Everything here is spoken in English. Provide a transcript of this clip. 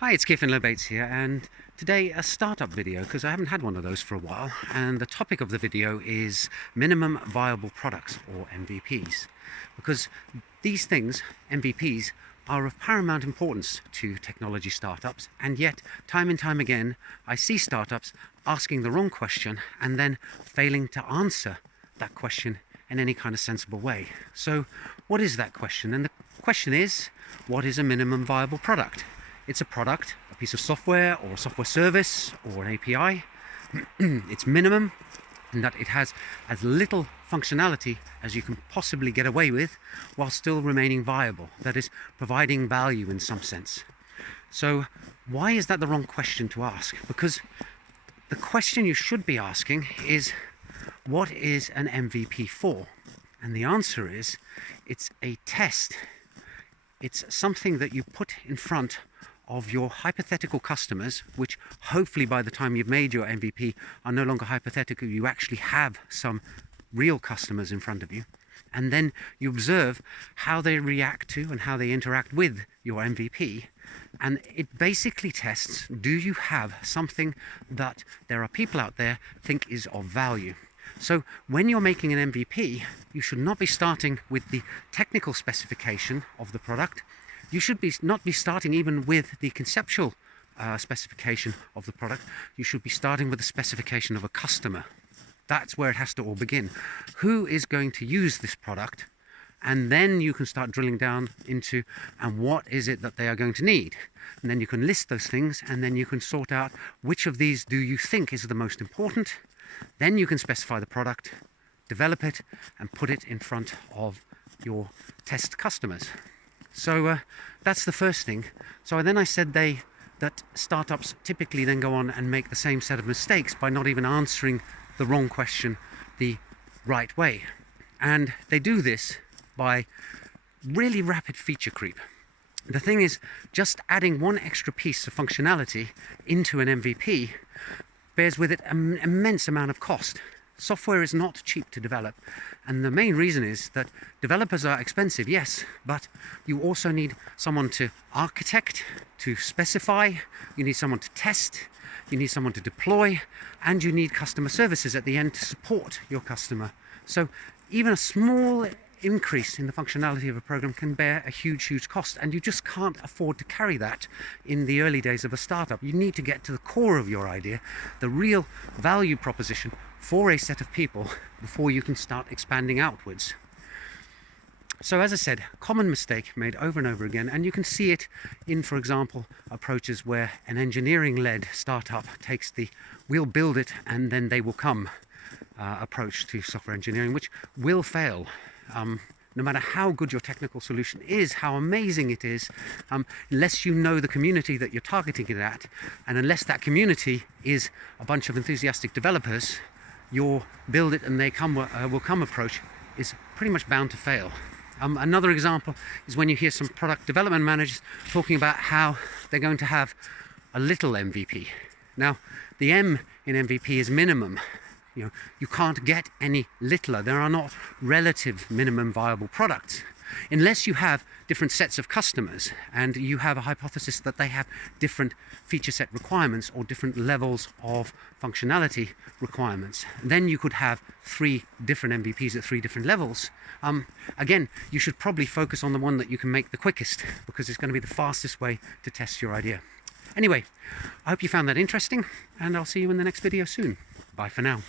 Hi, it's Kevin Lobates here, and today a startup video because I haven't had one of those for a while, and the topic of the video is minimum viable products, or MVPs, because these things, MVPs, are of paramount importance to technology startups, and yet time and time again I see startups asking the wrong question and then failing to answer that question in any kind of sensible way. So what is that question? And the question is, what is a minimum viable product? It's a product, a piece of software or a software service or an API. It's minimum in that it has as little functionality as you can possibly get away with while still remaining viable. That is, providing value in some sense. So why is that the wrong question to ask? Because the question you should be asking is, what is an MVP for? And the answer is, it's a test. It's something that you put in front of your hypothetical customers, which hopefully by the time you've made your MVP are no longer hypothetical. You actually have some real customers in front of you. And then you observe how they react to and how they interact with your MVP. And it basically tests, do you have something that there are people out there think is of value? So when you're making an MVP, you should not be starting with the technical specification of the product. You should not be starting even with the conceptual specification of the product. You should be starting with the specification of a customer. That's where it has to all begin. Who is going to use this product? And then you can start drilling down into, and what is it that they are going to need? And then you can list those things, and then you can sort out which of these do you think is the most important. Then you can specify the product, develop it, and put it in front of your test customers. So that's the first thing. So then I said that startups typically then go on and make the same set of mistakes by not even answering the wrong question the right way. And they do this by really rapid feature creep. The thing is, just adding one extra piece of functionality into an MVP bears with it an immense amount of cost. Software is not cheap to develop, and the main reason is that developers are expensive, yes, but you also need someone to architect, to specify, you need someone to test, you need someone to deploy, and you need customer services at the end to support your customer. So even a small increase in the functionality of a program can bear a huge cost, and you just can't afford to carry that in the early days of a startup. You need to get to the core of your idea, the real value proposition for a set of people, before you can start expanding outwards. So as I said, common mistake made over and over again, and you can see it in, for example, approaches where an engineering-led startup takes the "we'll build it and then they will come" approach to software engineering, which will fail. No matter how good your technical solution is, how amazing it is, unless you know the community that you're targeting it at, and unless that community is a bunch of enthusiastic developers, your build it and they will come approach is pretty much bound to fail. Another example is when you hear some product development managers talking about how they're going to have a little MVP. Now, the M in MVP is minimum. You can't get any littler. There are not relative minimum viable products. Unless you have different sets of customers and you have a hypothesis that they have different feature set requirements or different levels of functionality requirements, then you could have 3 different MVPs at 3 different levels. Again, you should probably focus on the one that you can make the quickest, because it's going to be the fastest way to test your idea. Anyway, I hope you found that interesting, and I'll see you in the next video soon. Bye for now.